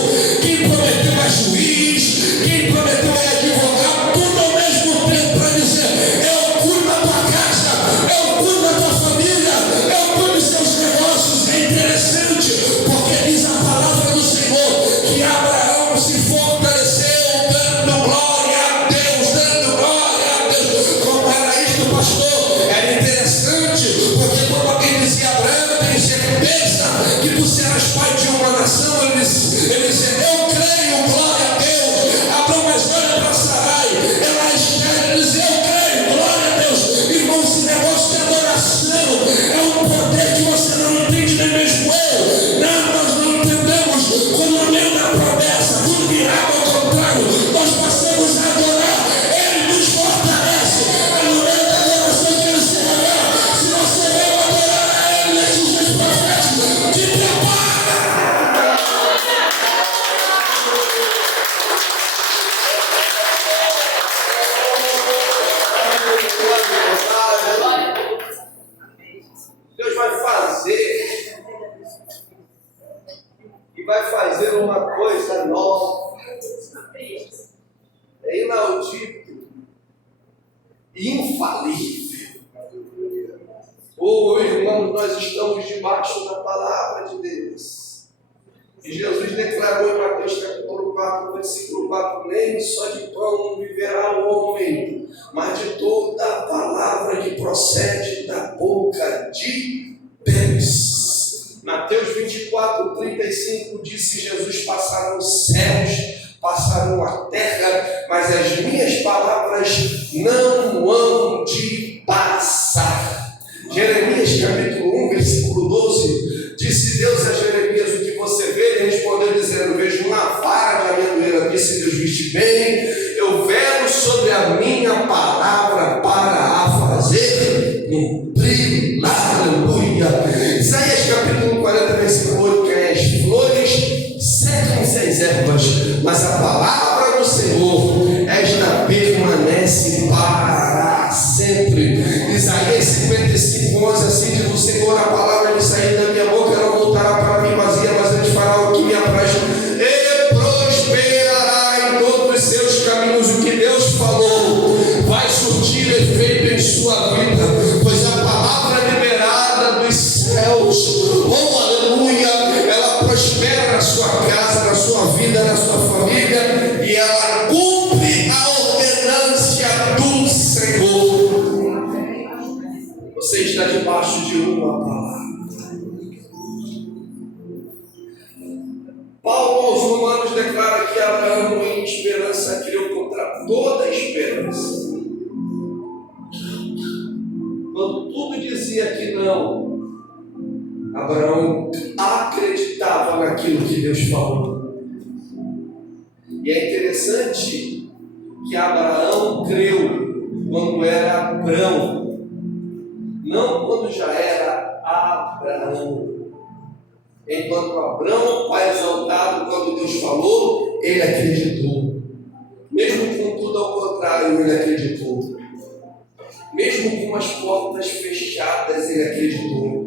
quem prometeu é juiz, quem prometeu é advogado, tudo ao mesmo tempo para dizer: eu cuido da tua casa, eu cuido da tua família, eu cuido dos seus negócios. É interessante, porque diz a palavra do Senhor que Abraão se fortaleceu dando glória a Deus, Como era isso, pastor? Era interessante, porque quando alguém dizia: Abraão, eu tenho certeza que tu serás pai de uma nação, ele dizia: eu creio, glória a Deus. Abraão, mas olha para Sarai, ela espera, ele dizia: eu creio, glória a Deus. Irmão, esse negócio de adoração é um poder que você não entende, nem mesmo eu. Não, nós não entendemos. Quando no meio da promessa tudo virava ao contrário, nós passamos a adorar, Ele nos fortalece. É no meio da adoração que Ele se revela. Se você veio adorar a Ele nesses dias proféticos, te prepara. Deus vai fazer e vai fazer uma coisa nova. É inaudito, infalível. Oh, irmãos, nós estamos debaixo da palavra de Deus. E Jesus declarou em Mateus capítulo 4, versículo 4: nem só de pão viverá o homem, mas de toda a palavra que procede da boca de Deus. Mateus 24, 35 disse Jesus: passaram os céus, passaram a terra, mas as minhas palavras não hão de passar. Jeremias capítulo 1, versículo 12, disse Deus a Jeremias: o que você vê? Ele respondeu dizendo: vejo uma vara de amendoeira. Disse Deus: viste bem, eu velo sobre a minha palavra para a fazer cumprir. Aleluia. Isaías capítulo 40, versículo 8, que é: as flores secam-se as ervas, mas a palavra do Senhor, esta permanece para sempre. Isaías 55, 11, assim diz o Senhor: a palavra que sair da minha boca não voltará para mim vazia, mas ele fará o que me apraz e prosperará em todos os seus caminhos. O que Deus falou vai surtir efeito em sua vida, pois a palavra liberada dos céus, oh aleluia, ela prospera na sua casa, na sua vida, na sua família, e ela cumpre a ordenância do Senhor. Você está debaixo de uma palavra. Paulo aos Romanos declara que Abraão em esperança criou contra toda esperança. Quando tudo dizia que não, Abraão acreditava naquilo que Deus falou. E é interessante que Abraão creu quando era Abrão, não quando já era Abraão. Enquanto Abrão, pai exaltado, quando Deus falou, ele acreditou. Mesmo com tudo ao contrário, ele acreditou. Mesmo com as portas fechadas, ele acreditou.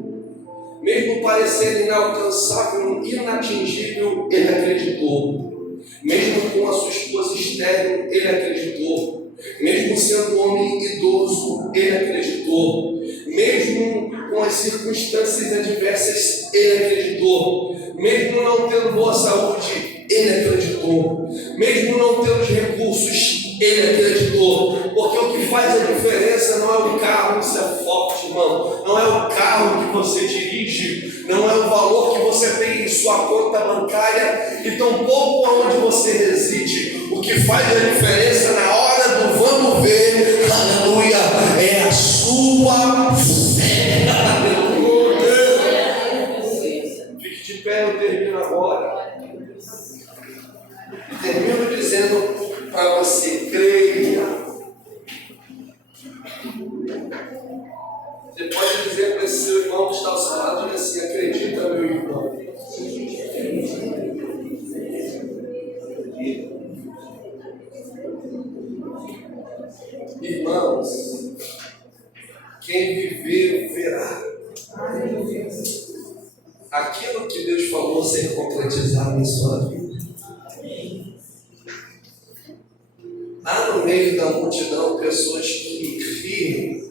Mesmo parecendo inalcançável, inatingível, ele acreditou. Mesmo com a sua esposa estéril, ele acreditou. Mesmo sendo um homem idoso, ele acreditou. Mesmo com as circunstâncias adversas, ele acreditou. Mesmo não tendo boa saúde, ele acreditou. Mesmo não tendo os recursos, ele acreditou. Porque o que faz a diferença não é o carro, isso é forte, irmão. Não é o carro que você dirige, não é o valor que você tem em sua conta bancária e tampouco aonde você reside. O que faz a diferença na hora do vamos ver, aleluia, é a sua fé. Fique de pé, eu termino agora. E termino dizendo para você, creia. Você pode dizer para esse seu irmão que está ao seu lado, diga assim, acredita, meu irmão. Irmãos, quem viver, verá. Aquilo que Deus falou ser concretizado em sua vida. Há no meio da multidão pessoas que riem,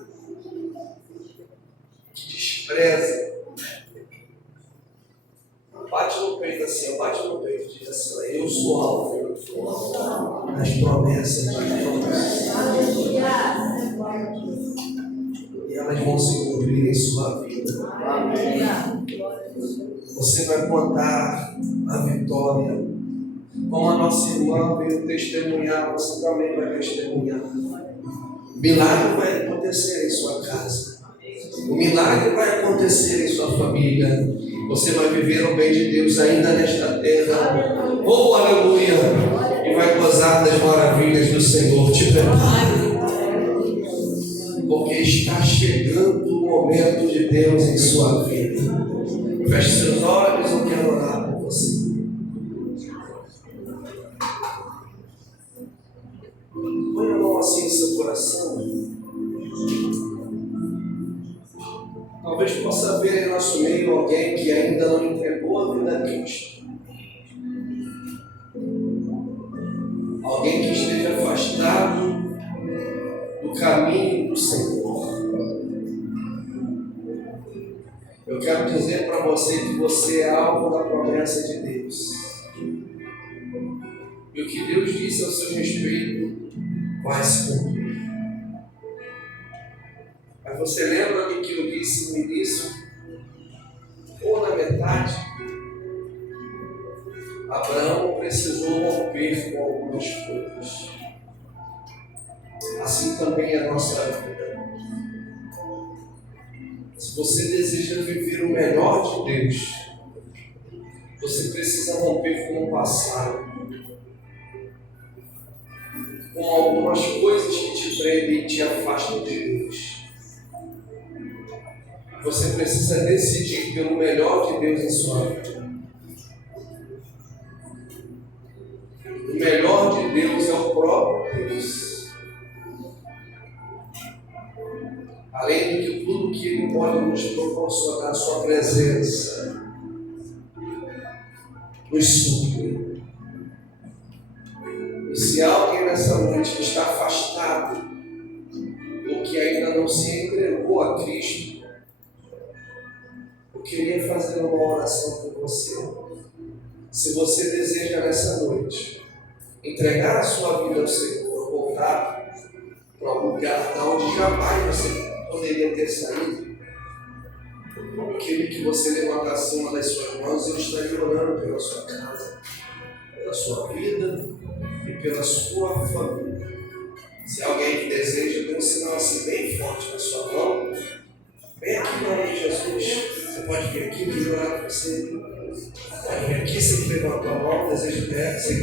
que desprezam. Bate no peito assim, bate no peito e diz assim, eu sou alvo das promessas de Deus. E elas vão se cumprir em sua vida. Você vai contar a vitória. Como a nossa irmã veio testemunhar, você também vai testemunhar. O milagre vai acontecer em sua casa. O milagre vai acontecer em sua família. Você vai viver o bem de Deus ainda nesta terra. Oh, aleluia! E vai gozar das maravilhas do Senhor. Te prepare. Porque está chegando o momento de Deus em sua vida. Feche seus olhos, eu quero orar por você. Põe a mão assim em seu coração. Talvez possa haver em nosso meio alguém que ainda não entregou a vida a Cristo. Alguém que esteja afastado do caminho do Senhor. Eu quero dizer para você que você é alvo da promessa de Deus. E o que Deus disse ao seu respeito vai se cumprir. Mas você lembra do que eu disse no início? Ou na metade? Abraão precisou romper com algumas coisas. Assim também é a nossa vida. Se você deseja viver o melhor de Deus, você precisa romper com o passado. Com algumas coisas que te prendem e te afastam de Deus. Você precisa decidir pelo melhor de Deus em sua vida. O melhor de Deus é o próprio Deus. Além de que tudo que Ele pode nos proporcionar, a sua presença nos supre. E se alguém nessa noite que está afastado ou que ainda não se entregou a Cristo, eu queria fazer uma oração por você. Se você deseja nessa noite entregar a sua vida ao Senhor, voltar para um lugar da onde jamais você poderia ter saído, eu queria que você levantasse uma das suas mãos e eu estaria orando pela sua casa, pela sua vida e pela sua família. Se alguém que deseja, dê um sinal assim bem forte na sua mão. Vem aqui em nome de Jesus. pode vir aqui, eu quero orar com você. Pode vir aqui, você que levantou a mão, deseja entregar, você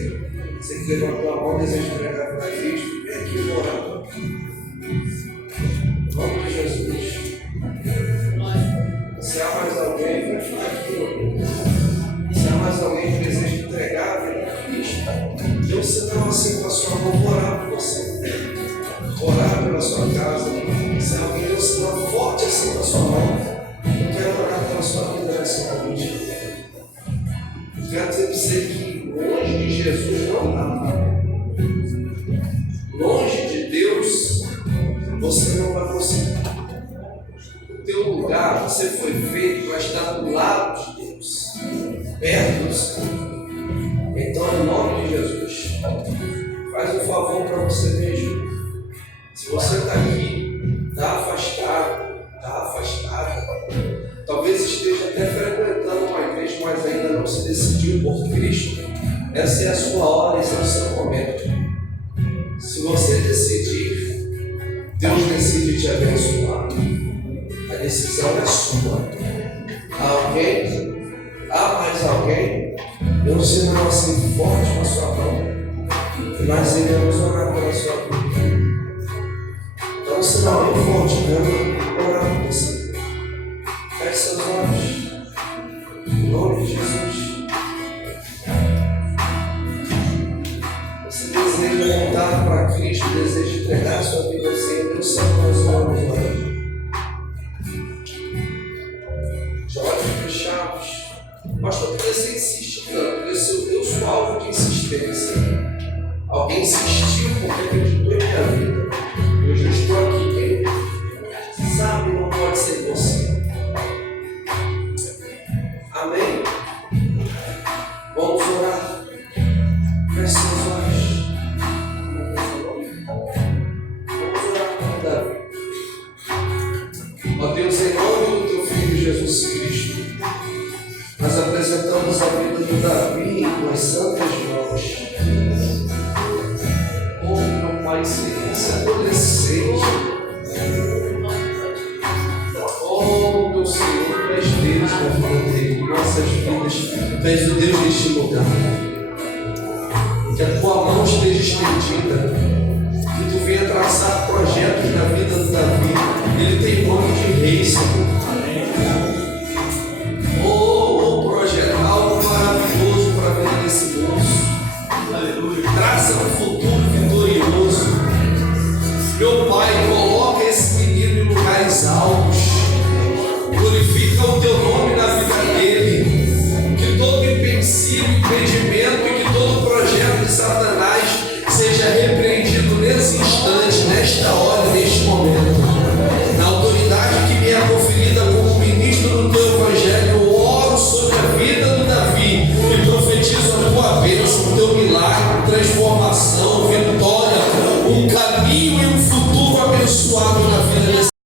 que levantou a mão, deseja entregar para Cristo. Vem aqui, eu vou orar. Em nome de Jesus. Se há mais alguém, vai ficar aqui. Se há mais alguém que deseja entregar a vida a Cristo, Deus, você não assim com a sua mão, vou orar por você. Vou orar pela sua casa. Se há alguém, Deus, se não forte assim com a sua mão, eu quero orar pela sua vida nessa noite. Eu quero dizer para você que longe de Jesus não dá. Longe de Deus, você não vai conseguir. O teu lugar, você foi feito para estar do lado de Deus, perto do Senhor. Então, em nome de Jesus, faz um favor para você mesmo. Se você está aqui, está afastado, talvez esteja até frequentando uma igreja, mas ainda não se decidiu por Cristo, essa é a sua hora, esse é o seu momento. Se você decidir, Deus decide te abençoar. A decisão é sua. Há alguém? Há mais alguém? Eu não sei não assim forte com a sua mão, mas iremos orar pela sua vida. Então, se não é forte, eu vou orar por você. Feche seus olhos. Em nome de Jesus. Você deseja voltar para Cristo, deseja entregar a sua vida ao Senhor, Deus sabe nós vamos orar. De olhos fechados. Pastor, por que você insiste tanto? Porque eu sou alvo de insistência. Alguém insistiu porque acreditou em minha vida. Eu já estou aqui. Quem sabe não pode ser você. Amém? Vamos orar. Feche seus olhos. Vamos orar com Davi. Ó Deus, em nome do teu Filho Jesus Cristo, nós apresentamos a vida do Davi em tuas santas mãos. Oh, meu Pai, esse adolescente. Oh, meu Senhor, tu és Deus na vida dele, nossas vidas. Tu és o Deus deste lugar. Que a tua mão esteja estendida. Que tu venha traçar projetos na vida do Davi. Ele tem nome de rei, Senhor. Algo maravilhoso para a vida desse moço. Aleluia. Traça um futuro vitorioso. Meu Pai, coloca esse menino em lugares altos. Glorifica o teu nome na vida dele. Que todo empecilho, impedimento e que todo projeto de Satanás seja repreendido nesse instante, nesta hora, neste momento. Na autoridade que me é conferida como ministro do teu evangelho, eu oro sobre a vida do Davi e profetizo a tua bênção, o teu milagre, transformação, vitória, um caminho